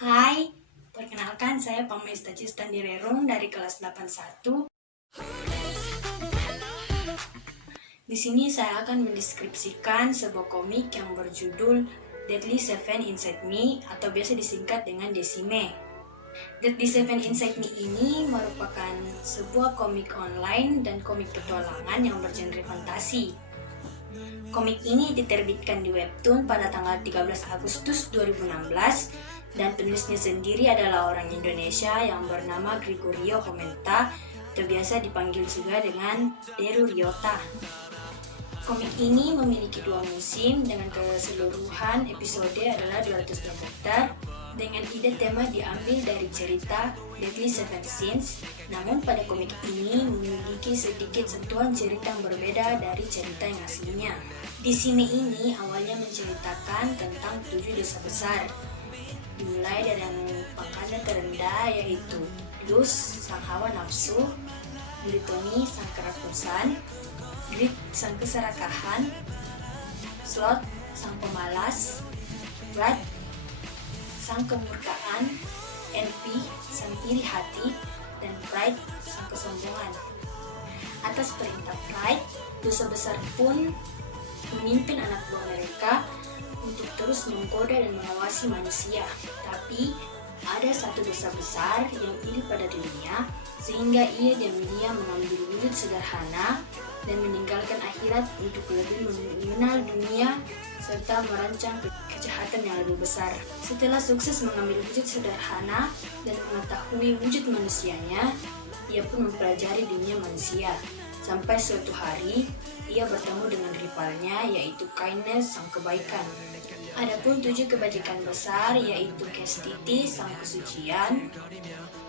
Hai, perkenalkan saya Pamesta Cistandirerung dari kelas 81. Di sini saya akan mendeskripsikan sebuah komik yang berjudul Deadly Seven Inside Me atau biasa disingkat dengan Decime. Deadly Seven Inside Me ini merupakan sebuah komik online dan komik petualangan yang bergenre fantasi. Komik ini diterbitkan di Webtoon pada tanggal 13 Agustus 2016 dan penulisnya sendiri adalah orang Indonesia yang bernama Gregorio Komenta atau biasa dipanggil juga dengan Deru Ryota. Komik ini memiliki 2 musim dengan keseluruhan episode adalah 200 chapter dengan ide tema diambil dari cerita Deadly Seven Sins, namun pada komik ini memiliki sedikit sentuhan cerita yang berbeda dari cerita yang aslinya. Di sini ini awalnya menceritakan tentang 7 dosa besar, dimulai dari yang pangkatnya terendah yaitu Luz, sang hawa nafsu, Gluttony, sang kerakusan, Greed, sang keserakahan, Sloth, sang pemalas, Wrath, sang kemurkaan, Envy, sang iri hati, dan Pride, sang kesombongan. Atas perintah Pride, dosa besar pun memimpin anak buah mereka untuk terus menggoda dan mengawasi manusia. Tapi ada satu dosa besar yang iri pada dunia, sehingga ia diam-diam mengambil wujud sederhana dan meninggalkan akhirat untuk lebih mengenal dunia serta merancang kejahatan yang lebih besar. Setelah sukses mengambil wujud sederhana dan mengetahui wujud manusianya, ia pun mempelajari dunia manusia. Sampai suatu hari, ia bertemu dengan rivalnya yaitu Kindness, sang kebaikan. Adapun 7 kebajikan besar yaitu Chastity, sang kesucian,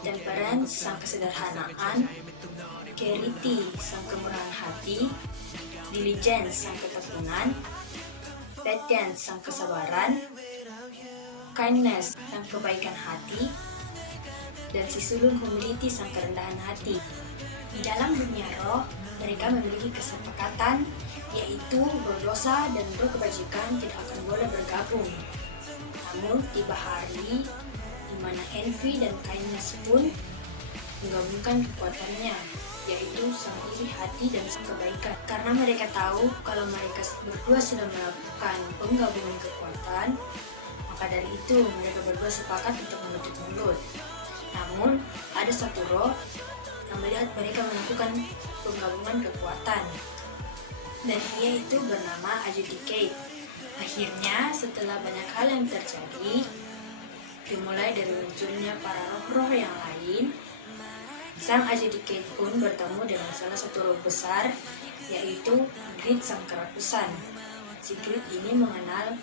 Temperance, sang kesederhanaan, Charity, sang kemurahan hati, Diligence, sang ketekunan, Patience, sang kesabaran, Kindness, sang kebaikan hati, dan si sulung Humility, sang kerendahan hati. Di dalam dunia roh, mereka memiliki kesepakatan, yaitu berdosa dan berkebajikan tidak akan boleh bergabung. Namun tiba hari di mana Envy dan Kindness pun menggabungkan kekuatannya, yaitu sang iri hati dan sang kebaikan. Karena mereka tahu kalau mereka berdua sudah melakukan penggabungan kekuatan, maka dari itu mereka berdua sepakat untuk menutup mulut. Namun ada satu roh yang melihat mereka melakukan penggabungan kekuatan, dan ia itu bernama Adjudicate. Akhirnya setelah banyak hal yang terjadi, dimulai dari munculnya para roh-roh yang lain, sang Adjudicate pun bertemu dengan salah satu roh besar, yaitu Greed, sang kerakusan. Si Greed ini mengenal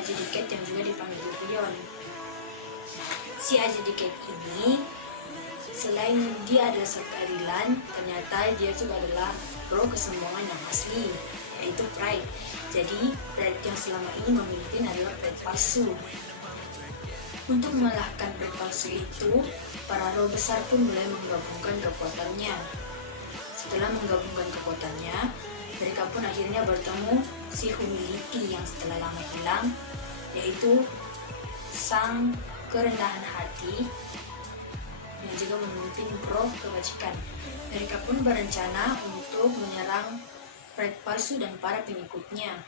Adjudicate yang juga dipanggil Rion. Si Adjudicate ini, selain dia adalah keadilan, ternyata dia juga adalah roh kesombongan yang asli, yaitu Pride. Jadi, Pride yang selama ini memimpin adalah Pride palsu. Untuk mengalahkan Pride palsu itu, para roh besar pun mulai menggabungkan kekuatannya. Setelah menggabungkan kekuatannya, mereka pun akhirnya bertemu si Humility yang setelah lama hilang, yaitu sang kerendahan hati yang juga memimpin roh kebajikan. Mereka pun berencana untuk menyerang Pride palsu dan para pengikutnya.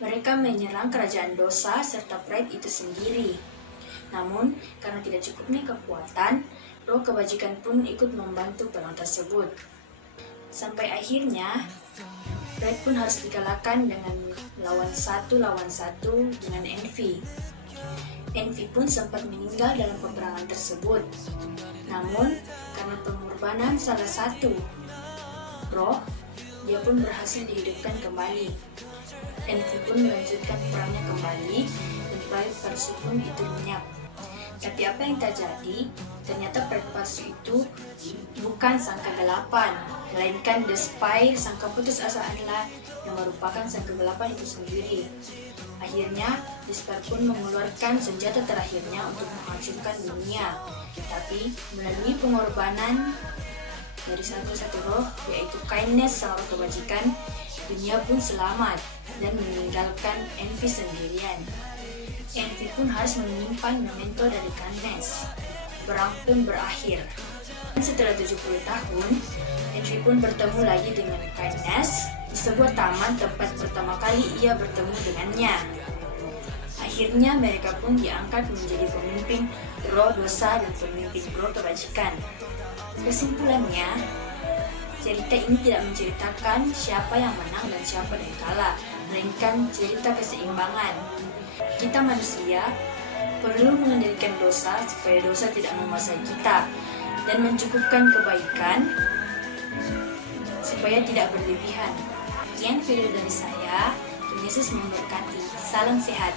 Mereka menyerang kerajaan dosa serta Pride itu sendiri. Namun, karena tidak cukupnya kekuatan, roh kebajikan pun ikut membantu perang tersebut. Sampai akhirnya, Pride pun harus dikalahkan dengan melawan satu dengan Envy. Envy pun sempat meninggal dalam peperangan tersebut. Namun, karena pengorbanan salah satu roh, dia pun berhasil dihidupkan kembali. Envy pun melanjutkan perangnya kembali dan Pride palsu pun itu lenyap. Tapi apa yang terjadi? Ternyata Pride palsu itu bukan sang kegelapan, melainkan The Spy, sang keputusasaan yang merupakan sang kegelapan itu sendiri. Akhirnya, The Spy pun mengeluarkan senjata terakhirnya untuk menghancurkan dunia. Tapi melalui pengorbanan dari satu roh, yaitu Kindness, sang roh kebajikan, dunia pun selamat dan meninggalkan Envy sendirian. Envy pun harus menyimpan memento dari kindness. Perang pun berakhir. Setelah 70 tahun, Envy pun bertemu lagi dengan kindness di sebuah taman tempat pertama kali ia bertemu dengannya. Akhirnya mereka pun diangkat menjadi pemimpin roh dosa dan pemimpin roh kebajikan. Kesimpulannya, cerita ini tidak menceritakan siapa yang menang dan siapa yang kalah, melainkan cerita keseimbangan. Kita manusia perlu mengendalikan dosa supaya dosa tidak menguasai kita, dan mencukupkan kebaikan supaya tidak berlebihan. Sekian video dari saya. Tuhan Yesus memberkati. Salam sehat.